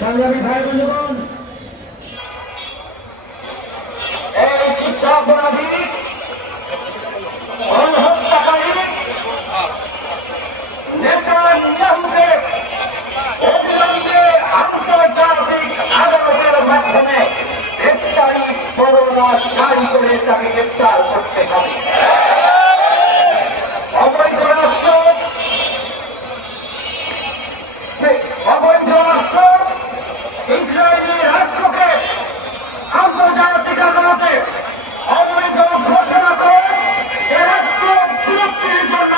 সংগ্রামী ভাই বন্ধুগণ, এই চিত্রাপরাধী হত্যাকারী নেতানিয়াহুকে অবিলম্বে আন্তর্জাতিক আদালতের মাধ্যমে গ্রেপ্তারি পরোয়ানা জারি করে তাকে গ্রেপ্তার করতে হবে। অবৈধ রাষ্ট্র ইসরায়েলি রাষ্ট্রকে আন্তর্জাতিক আদালতে অবৈধ ঘোষণা করে এ রাষ্ট্র বিরক্তির জন্য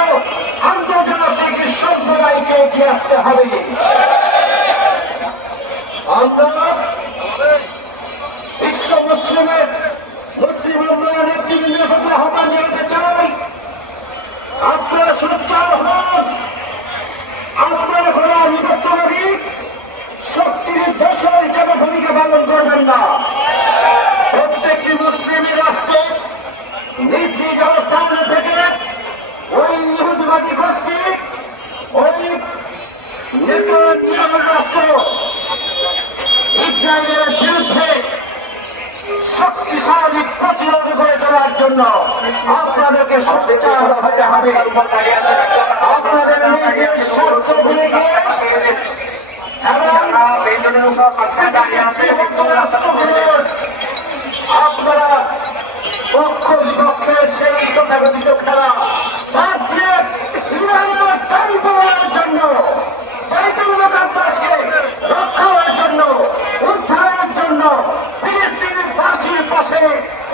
আন্তর্জাতিক সম্প্রদায়কে এগিয়ে আসতে হবে। আমরা বিশ্ব মুসলিম উন্নয়ন নেতৃবৃন্দের প্রতি আহ্বান জানাতে চাই, আপনারা সোচ্চার হন। আপনারা কোনো আধিপত্যবাদী শক্তির দোষর হিসাবে ভূমিকা পালন করবেন না। প্রত্যেকটি মুসলিম রাষ্ট্রে নিজ নিজ অবস্থান থেকে ওই ইহুদিবাদী গোষ্ঠী ওই নেতানিয়াহু রাষ্ট্র ইসরায়েলের বিরুদ্ধে শক্তিশালী প্রতিরোধ করে তোলার জন্য আপনাদেরকে সোচ্চার হতে হবে। আপনাদের নিজের স্বার্থ ভুলে গিয়ে আপনারা পক্ষ বিপক্ষের সেই তথাকথিত খেলা বাদ দিয়ে ইরানের দাবি পাওয়ার জন্য রক্ষার জন্য উদ্ধারের জন্য ফিলিস্তিন ফাঁসির পাশে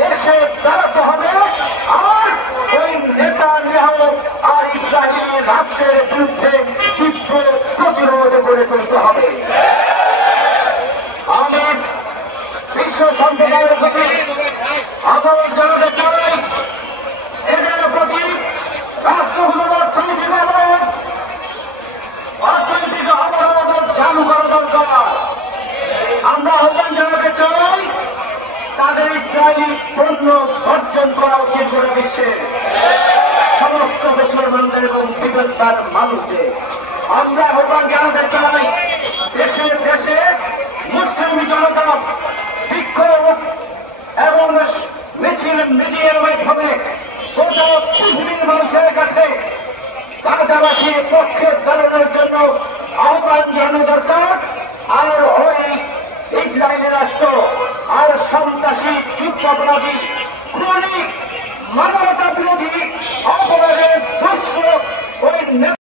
এসে দাঁড়াতে হবে। আর ওই নেতানিয়াহু আর ইসরায়েল রাষ্ট্রের বিরুদ্ধে তীব্র প্রতিরোধ করে তুলতে হবে। আমি বিশ্ব সম্প্রদায়ের প্রতি আহ্বান জানাতে চাই, এদের প্রতি রাষ্ট্রগুলোর অর্থনৈতিক অবরোধ চালু করা দরকার। আমরা আহ্বান জানাতে চাই, তাদের ইসরায়েলি পণ্য বর্জন করা উচিত গোটা বিশ্বের সমস্ত মুসলমানদের এবং বিগতবার মানুষদের। আমরা আহ্বান জানাতে চাই, দেশে দেশে মুসলিম জনতা বিক্ষোভ এবং মিছিলের মাধ্যমে গোটা পৃথিবীর মানুষের কাছে গাজাবাসীর পক্ষে দাঁড়ানোর জন্য আহ্বান জানানো দরকার। আর ওই ইসরায়েলি রাষ্ট্র আর সন্ত্রাসী যুদ্ধাপরাধী